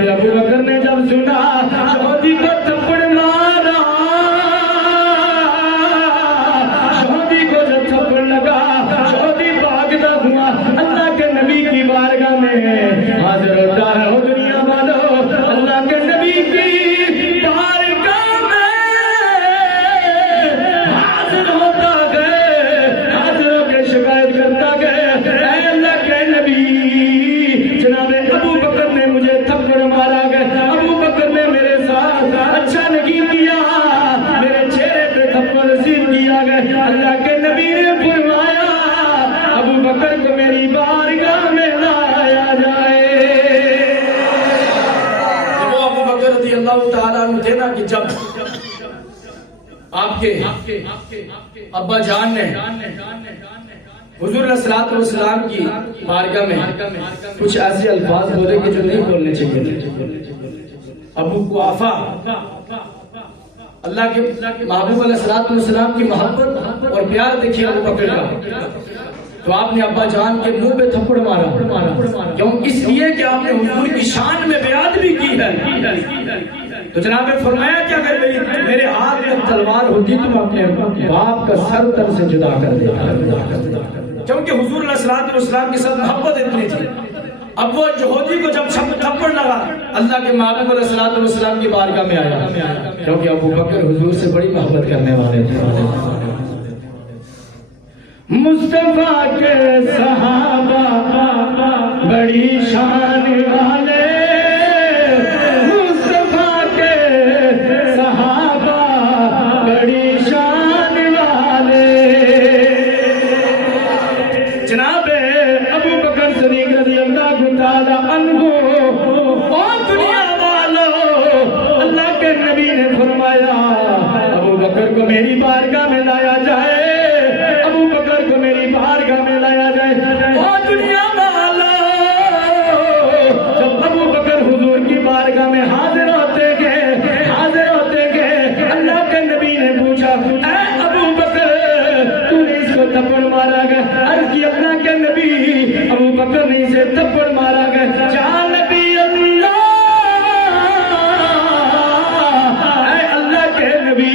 जनाब अबू बकर ने जब सुना यहूदी को थप्पड़ मारा, यहूदी को जब थप्पड़ लगा यहूदी भागता हुआ अल्लाह के नबी की बारगाह में हाजिर होता है। वो दुनिया वालों, अल्लाह के नबी की बारगाह में हाजिर होता गए, हाजिर होकर शिकायत करता गए, ऐ अल्लाह के नबी, जनाब अबू बकर ने मुझे थप्पड़ मारा गया, अबू बकर ने मेरे साथ अच्छा नहीं किया, मेरे चेहरे पे थप्पड़ सीध किया गया। अल्लाह के नबी ने फरमाया अबू बकर को मेरी बारगाह में लाया जाए। देखो अबू बकर रज़ी अल्लाह तआला अन्हु थे ना कि जब आपके अब्बा जान ने हुजूर अलैहिस्सलातु वस्सलाम की बारगाह में कुछ ऐसे अल्फाज बोले कि जो नहीं बोलने चाहिए। अबू कुआफा अल्लाह के महबूब अलैहिस्सलातु वस्सलाम की मोहब्बत और प्यार देखिए अबू बकर का, तो आपने अब्बा जान के मुंह पे थप्पड़ मारा, क्यों? इसलिए कि आपने हुजूर की शान में बेअदबी की है। तो जनाब ने फरमाया कि अगर मेरे हाथ में तलवार होती तो मैं अपने बाप का सर तन से जुदा कर देता, क्योंकि हुजूर अलैहिस्सलातु वस्सलाम के साथ मोहब्बत इतनी थी। अब वो यहूदी को जब थप्पड़ लगा अल्लाह के महबूब अलैहिस्सलातु वस्सलाम की बारगाह में आया, क्योंकि अबू बकर हुजूर से बड़ी मोहब्बत करने वाले थे। मुस्तफा के सहाबा बड़ी शान वाले, मुस्तफा के सहाबा बड़ी शान वाले। जनाब अबू बकर सिद्दीक़ रज़ी अल्लाह तआला अन्हु, और दुनिया वालों, अल्लाह के नबी ने फरमाया अबू बकर को मेरी बारगाह में लाया जाए, अबू बकर को मेरी बारगाह में लाया जाए। और दुनिया वालों, जब अबू बकर हुजूर की बारगाह में हाजिर होते गए, अल्लाह के नबी ने पूछा ऐ अबू बकर तूने इसको थप्पड़ मारा गया? अर्ज़ की अल्लाह के नबी अबू बकर ने इसे थप्पड़ मारा गया। जा नबी अल्लाह, ऐ अल्लाह के नबी,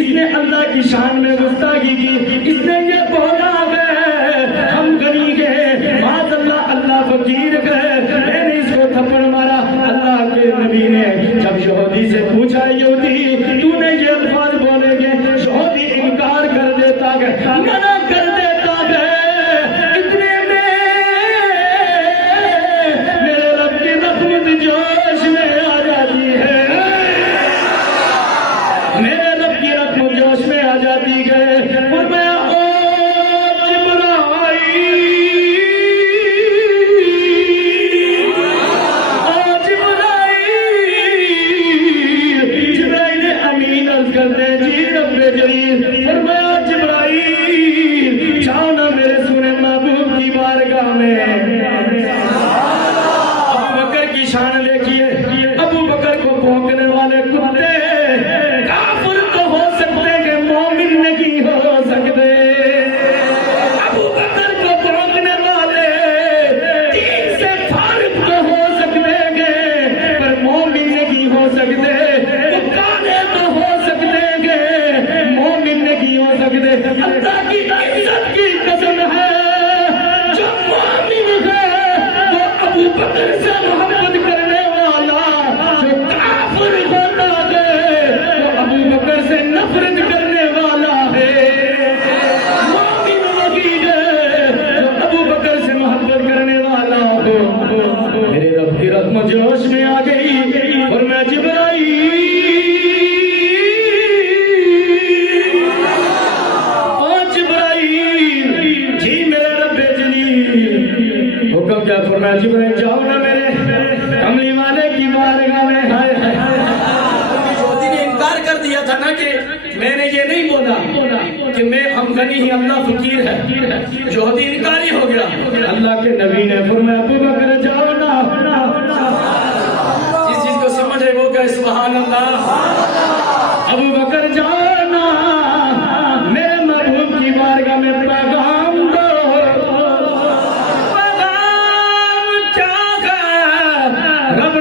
इसने अल्लाह की शान में गुस्ताखी की, इसने ये बोला है हम गनी गए, माज़अल्लाह अल्लाह फकीर गए, मैंने इसको थप्पड़ मारा। अल्लाह के नबी ने जब यहूदी से पूछा यहूदी तूने ये अल्फाज बोले गए, यहूदी इनकार कर देता गया, मना कर देता गया। इतने में मेरे रब की रहमत जोश में आ जाती है, मेरे रब की रहमत जोश में आ जाती है। फरमाया ओ जिब्राइल अमीन अर्ज़ करते जी रब्बे जलील, फरमाया जिब्राइल जाओ ना मेरे सुने महबूब की बारगाह में। अबू बकर की शान देखिए, अबू बकर को भौंकने वाले कुत्ते काफिर तो हो सकते हैं, मोमिन नहीं हो सकते। अबू बकर को भौंकने वाले दीन से फारिग तो हो सकते हैं, पर मोमिन नहीं हो सकते। वो काले तो हो सकते हैं, मोमिन नहीं हो सकते। अल्लाह की इज्जत की कसम है, जो मोमिन है वो अबू बकर से मोहब्बत करने वाला, जो काफिर होता है वो अबू बकर से नफरत करने वाला है। मोमिन वही है जो अबू बकर से मोहब्बत करने वाला हो। मेरे रब की रहमत जोश में आ गई और मैं जिब्राइल, ओ जिब्राइल जी मेरे रब जलील हुक्म क्या? फरमाया जिब्राइल जाओ ना मेरे कमली वाले की बारगाह में। हाय हाय, यहूदी ने इनकार कर दिया था ना कि मैंने ये नहीं बोला कि मैं हम गनी ही अल्लाह फकीर है, यहूदी इनकारी हो गया। अल्लाह के नबी ने फरमाया अबू बकर जाओ ना, जिस चीज को समझ है वो कहे सुभान अल्लाह। अबू बकर जाओ ना, मेरे महबूब की बारगाह में पैगाम दो। पैगाम क्या है? रब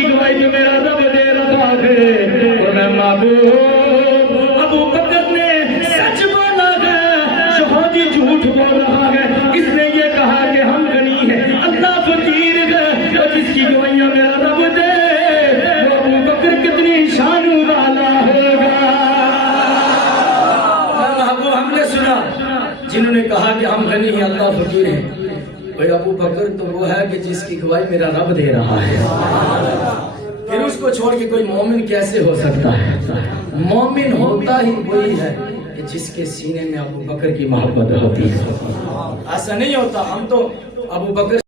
की गवाही तो मेरा रब दे रहा है। और मैं महबूब अबू बकर ने सच बोला है, शहादी झूठ बोल रहा है। इसने ये कहा कि हम गनी है, अल्लाह फकीर है, और जिसकी गवाहियां मेरा रब दे वो अबू बकर कितनी शान वाला होगा। महबूब हमने सुना जिन्होंने कहा कि हम गनी है, अल्लाह फकीर है, भाई अबू बकर तो वो है कि जिसकी गवाही मेरा रब दे रहा है। फिर उसको छोड़ के कोई मोमिन कैसे हो सकता है? मोमिन होता ही वही है कि जिसके सीने में अबू बकर की मोहब्बत होती है। ऐसा नहीं होता हम तो अबू बकर